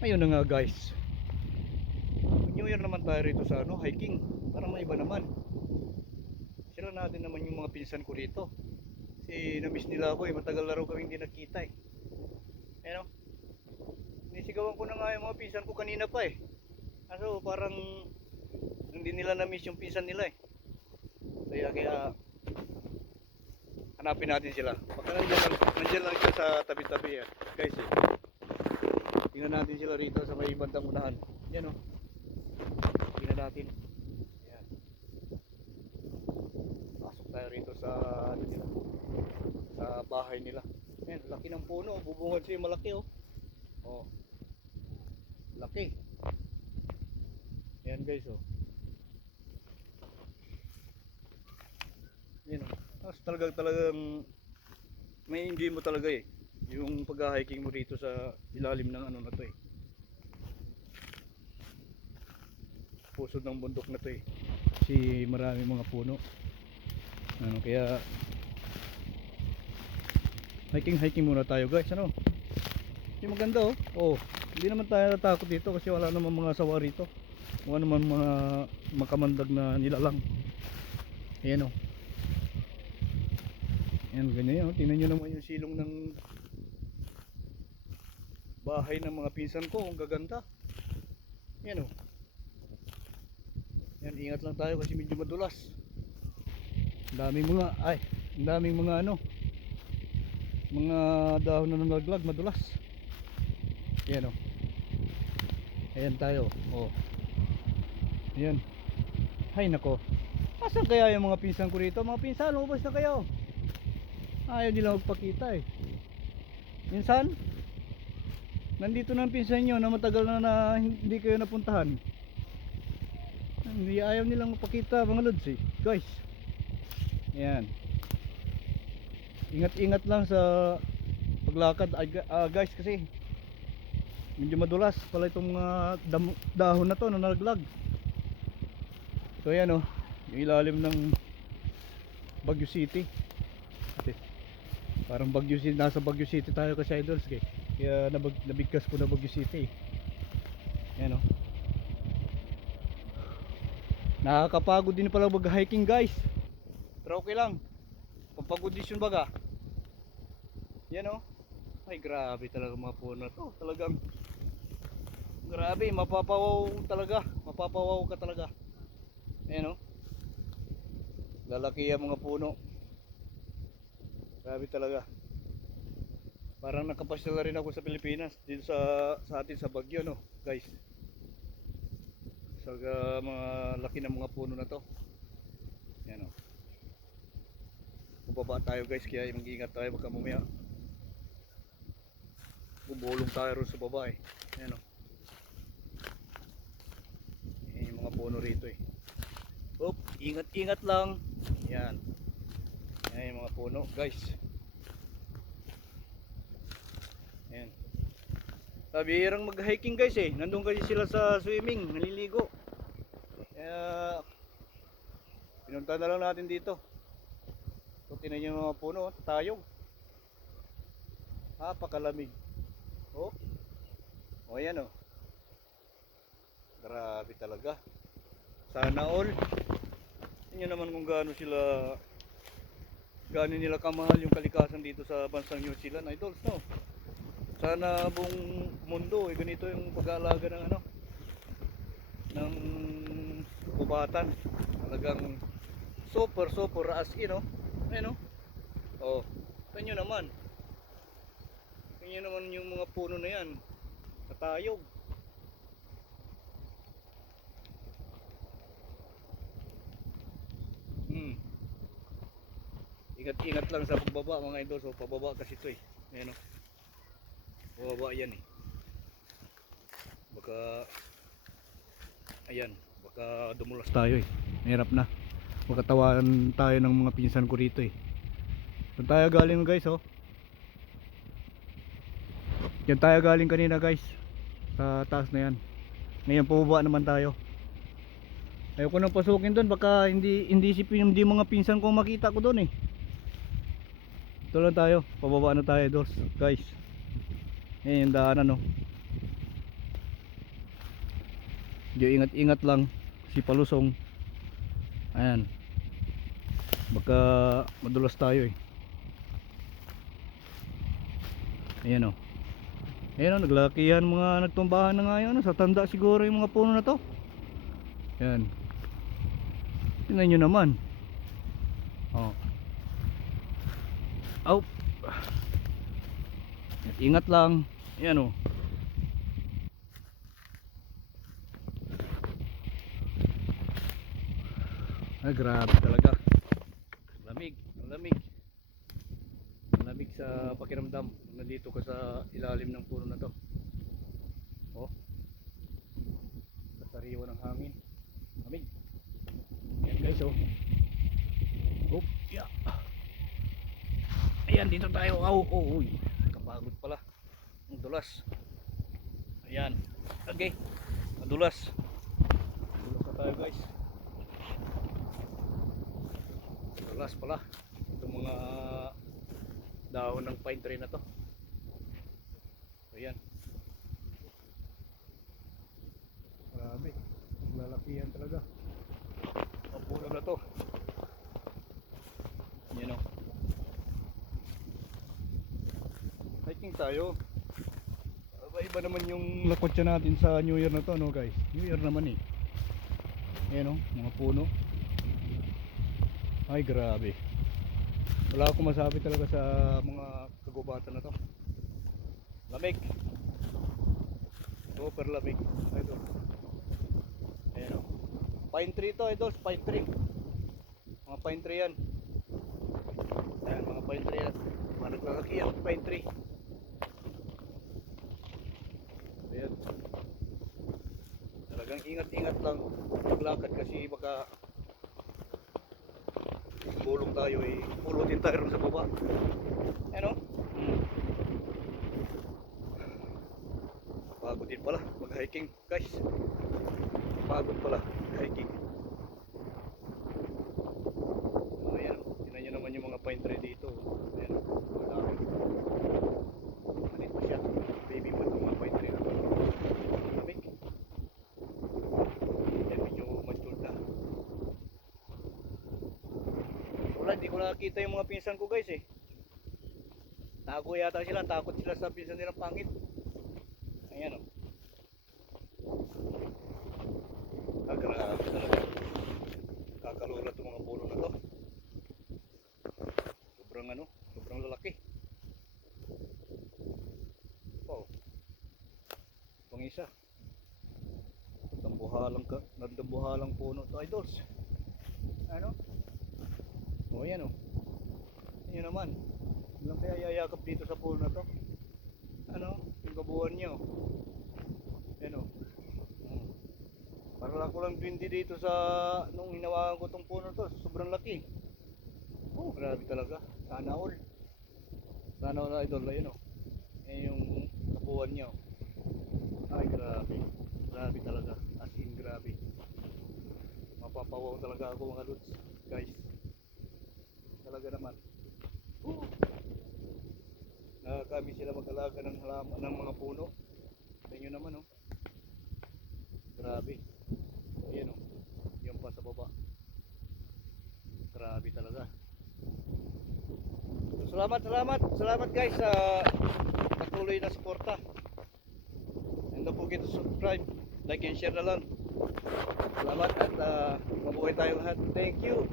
Ayun na nga guys. New Year naman tayo rito sa ano, hiking. Para may iba naman. Sila natin naman yung mga pinsan ko rito. Kasi na-miss nila ako eh. Matagal na raw kami hindi nagkita eh. Ano? Nisigawan ko na nga yung mga pinsan ko kanina pa eh. Kaso parang hindi nila na-miss yung pinsan nila eh. Kaya kaya hanapin natin sila. Baka nandiyan lang, nandiyan lang sa tabi-tabi eh. Guys eh. Tingnan natin sila rito sa may bandang unahan. Yan o. Tingnan natin. Yan. Pasok tayo rito sa ano nila. Sa bahay nila. Yan, laki ng puno. Bubungad siya malaki oh. Oh. Laki. Yan guys oh. Yan oh. Tapos talagang talagang may enjoy mo talaga eh. Yung pag-hiking mo rito sa ilalim ng ano na to eh. Pusod ng bundok na to eh. Kasi marami mga puno. Ano kaya hiking hiking muna tayo guys ano. Yung maganda oh. Oh, hindi naman tayo natakot dito kasi wala naman mga sawa rito. Wala naman mga makamandag na nilalang. Ayan oh. Ayan, ganyan yun. Tingnan nyo naman yung silong ng bahay ng mga pinsan ko. Ang gaganda. Yan o. Yan, ingat lang tayo kasi medyo madulas. Ang daming mga, ay, ang daming mga ano, mga dahon na nalaglag, madulas. Yan o. Ayan tayo. O. Ayan. Hay nako. Asan kaya yung mga pinsan ko rito? Mga pinsan, lumabas na kayo. Ayaw nila magpakita eh. Minsan, nandito na ang pinsan nyo na matagal na, na hindi kayo napuntahan. Hindi ayaw nilang magpakita mga lods eh. Guys. Ayan. Ingat-ingat lang sa paglakad ah, guys kasi medyo madulas pala itong mga dam- dahon na to na nalaglag. So ayan oh, yung ilalim ng Baguio City. Parang Baguio City, nasa Baguio City tayo kasi idols kay. Kaya nabag, nabigkas ko na Baguio City. Ayan oh. Nakakapagod din pala mag-hiking guys. Pero okay lang. Pampagudisyon baga. Yan oh. Ay grabe talaga mga puno na to. Talagang grabe, mapapawaw talaga. Mapapawaw ka talaga. Ayan oh. Lalaki ang mga puno. Grabe talaga. Parang nakapasyal na rin ako sa Pilipinas dito sa sa atin sa Baguio no, guys. Sa uh, mga laki ng mga puno na to. Yan oh. Bubaba tayo guys kaya mag-ingat tayo baka mamaya bubulong tayo ron sa baba eh. Yan oh. Yan yung mga puno rito eh. Op, ingat-ingat lang. Yan. Yan yung mga puno, guys. Yan. Sabihirang mag-hiking guys eh. Nandun kasi sila sa swimming, naliligo. Kaya pinunta na lang natin dito. So tinan yung mga puno, oh, tatayog. Napakalamig. Oh. O yan oh. Grabe talaga. Sana all. Tingnan naman kung gaano sila gaano nila kamahal yung kalikasan dito sa bansang New Zealand idols no sana buong mundo eh ganito yung pag-aalaga ng ano ng kubatan talagang super super as in no ayun no oh kanyo naman kanyo naman yung mga puno na yan natayog Hmm. Ingat-ingat lang sa pagbaba mga idol. So pababa kasi ito eh. Ayan o. Pababa yan eh. Baka ayan, baka dumulas tayo eh. Mahirap na. Baka tayo ng mga pinsan ko rito eh. Saan tayo galing guys oh? Yan tayo galing kanina guys. Sa taas na yan. Ngayon pababa naman tayo. Ayoko nang pasukin doon baka hindi hindi si hindi mga pinsan ko makita ko doon eh. Ito lang tayo, pababa na tayo dos, guys. Ngayon yung daanan no. ingat-ingat lang si palusong. Ayan. Baka madulas tayo eh. Ayan o ayan o naglakihan mga nagtumbahan na nga yun ano, sa tanda siguro yung mga puno na to. Ayan. Tingnan nyo naman. Oh Ingat lang. Ayan o. Ay grabe talaga. Lamig, lamig. Lamig sa pakiramdam. Nandito ka sa ilalim ng puno na to. Oh. Kasariwa ng hangin. Lamig. Ayan guys oh. Oh, yeah. Ayan, dito tayo. Oh, oh, uy. Kapagod pala. Ang dulas. Ayan. Okay. Madulas. Madulas na tayo guys. Madulas pala. Itong mga dahon ng pine tree na to. Ayan. Grabe. Lalakihan talaga. Ang na to. Yan o. tayo. Iba naman yung lakotsa natin sa New Year na to no guys? New Year naman eh. Ayan o mga puno. Ay grabe. Wala akong masabi talaga sa mga kagubatan na to. Lamig. Super lamig. Idol ayan o pine tree to idol pine tree. Mga pine tree yan. Ayan mga pine tree yan. Mga naglalaki yan pine tree Ayan. Talagang ingat-ingat lang maglakad kasi baka bulong tayo eh pulutin tayo sa baba. Ano? Hmm. Pagod din pala mag-hiking guys. Pagod pala hiking. Ayan. Tingnan nyo naman yung mga pine tree dito. Ayan. Madami. Manit pa siya. Baby pa itong mga pine tree na to. Lamig. Ayan, medyo mature na. Nakakita yung mga pinsan ko guys eh. Tago yata sila, takot sila sa pinsan nilang pangit. Ayan o. Ah, grabe talaga. Kakalula itong mga puno na to. Sobrang ano, sobrang lalaki. Wow. Pang isa. Dambuhalang ka, nagdambuhalang puno to idols. Ano? O yan o. Yan naman. Ilang kaya yayakap dito sa puno na to? Ano? Yung kabuuan niya o. Yan o. Hmm. Para lang ko lang bindi dito sa nung hinawakan ko tong puno to. Sobrang laki. Oh, grabe talaga. Sana all. Sana all idol na yun o. Yan yung kabuuan niya o. Ay, grabe. Grabe talaga. As in, grabe. Mapapawaw talaga ako mga lods. Guys. Talaga naman. Nakakami sila mag-alaga ng halaman ng mga puno. Tingnan nyo naman oh. Grabe. Ayan oh. Yung pa sa baba. Grabe talaga. So, salamat, salamat. Salamat guys sa patuloy na suporta. And don't forget to subscribe, like and share na lang. Salamat at uh, mabuhay tayo lahat. Thank you.